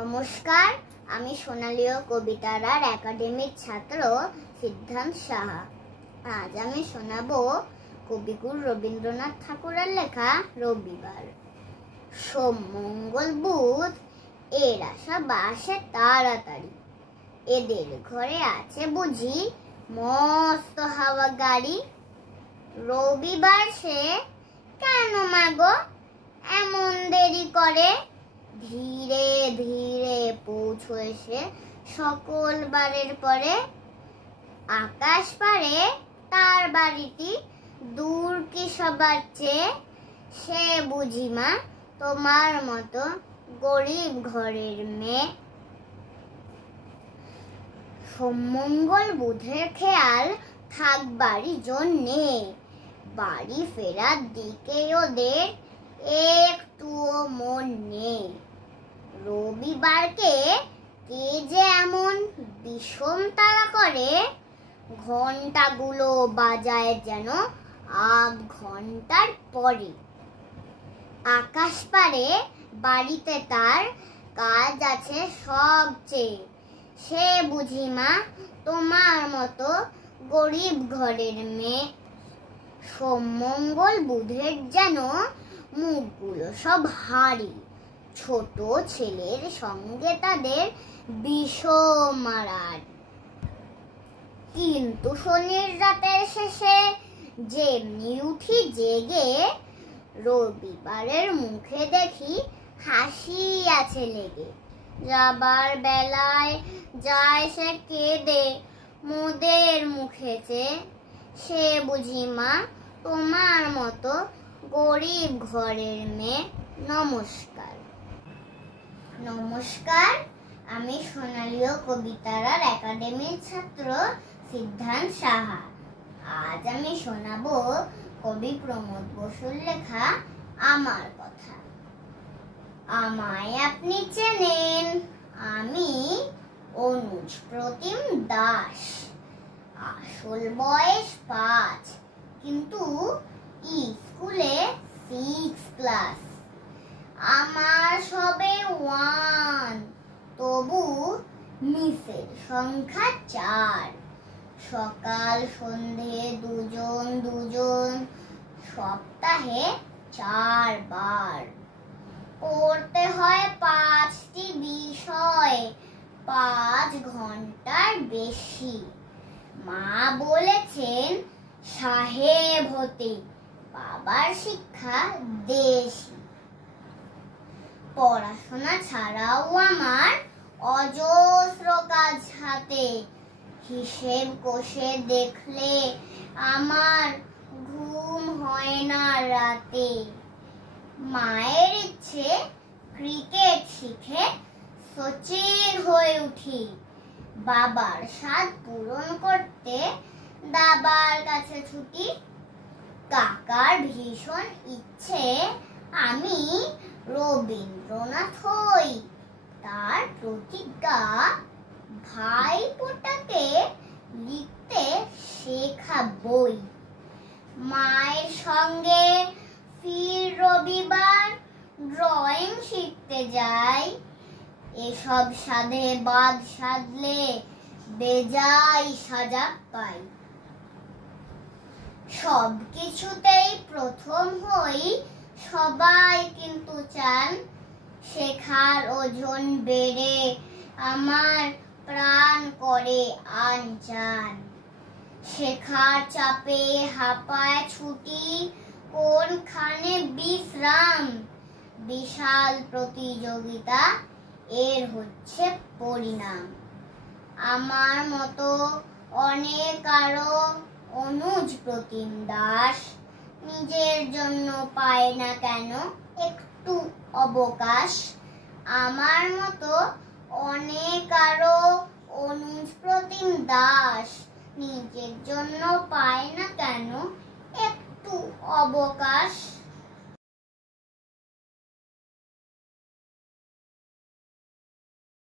নমস্কার, আমি সোনালী কবিতারার একাডেমির ছাত্র সিদ্ধান্ত সাহা। আজ আমি শোনাবো কবিগুরু রবীন্দ্রনাথ ঠাকুরের লেখা রবিবার। সোম, মঙ্গল, বুধ এরা সব আসে তাড়াতাড়ি, এদের ঘরে আছে বুঝি মস্ত হাওয়া গাড়ি। রবিবার সে কেন মাগো এমন দেরি করে, ধীরে ধীরে পৌঁছয় সে সকল বারের পরে। আকাশ পারে তার বাড়িটি দূর কি সবার চেয়ে, সে বুঝি মা তোমার মতো গরিব ঘরের মেয়ে। সোমমঙ্গল বুধের খেয়াল থাকবারই জন্যে, বাড়ি ফেরার দিকে ওদের একটুও মন নেই। রবিবারকে কে যে এমন বিষম তাড়া করে, ঘন্টাগুলো বাজায় যেন আধ ঘন্টার পরে। আকাশ পারে বাড়িতে তার কাজ আছে সবচেয়ে, সে বুঝি মা তোমার মতো গরিব ঘরের মেয়ে। সোম মঙ্গল বুধের যেন মুখগুলো সব হাড়ি, ছোট ছেলের সঙ্গে তাদের বিষম মারার। কিন্তু শনির রাতের শেষে যেমনি উঠি জেগে, রবিবারের মুখে দেখি হাসি আছে লেগে। যাবার বেলায় যায় সে কেঁদে মোদের মুখে চেয়ে, সে বুঝি মা তোমার মতো গরিব ঘরের মেয়ে। নমস্কার। নমস্কার, আমি সোনালী কবিতারার একাডেমির ছাত্র সিদ্ধান্ত সাহা। আজ আমি শোনাবো কবি প্রমোদ বসুর লেখা আমার কথা। আমায় আপনি চেনেন, আমি অনুজ প্রতিম দাস। আসল বয়স 5, কিন্তু স্কুলে 6 ক্লাস। আমার সবে 1, তবু মিসের সংখ্যা 4। সকাল সন্ধে দুজন, সপ্তাহে 4 বার। পড়তে হয় 5টি বিষয়, 5 ঘন্টার বেশি। মা বলেছেন সাহেব হতে, বাবার শিক্ষা দেশি। পড়াশোনা ছাড়াও আমার অজস্র কাজ হাতে, হিসেব কষে দেখলে আমার ঘুম হয় না রাতে। মায়ের ইচ্ছে ক্রিকেট শিখে সচিন হয়ে উঠি, বাবার সাধ পূরণ করতে দাবার কাছে ছুটি। কাকার ভীষণ ইচ্ছে আমি রবীন্দ্রনাথ হই, তার প্রতিজ্ঞা ভাইপোটাকে লিখতে শেখাবই। মায়ের সঙ্গে ফির রবিবার ড্রয়িং শিখতে যাই, এসব সাধে বাদ সাধলে বেজায় সাজা পাই। সব কিছুতেই প্রথম হই, সবাই কিন্তু চান, শেখার ওজন বেড়ে আমার প্রাণ করে আনচান। শেখার চাপে হাঁপায় ছুটি, কোনখানে বিশ্রাম। বিশাল প্রতিযোগিতা এর হচ্ছে পরিণাম। আমার মতো অনেক আরো অনুজ প্রতিম দাস, নিজের জন্য পায় না কেন একটু অবকাশ। আমার মতো অনেক আরো অনুজ প্রতিম দাস, নিজের জন্য পায় না কেন একটু অবকাশ।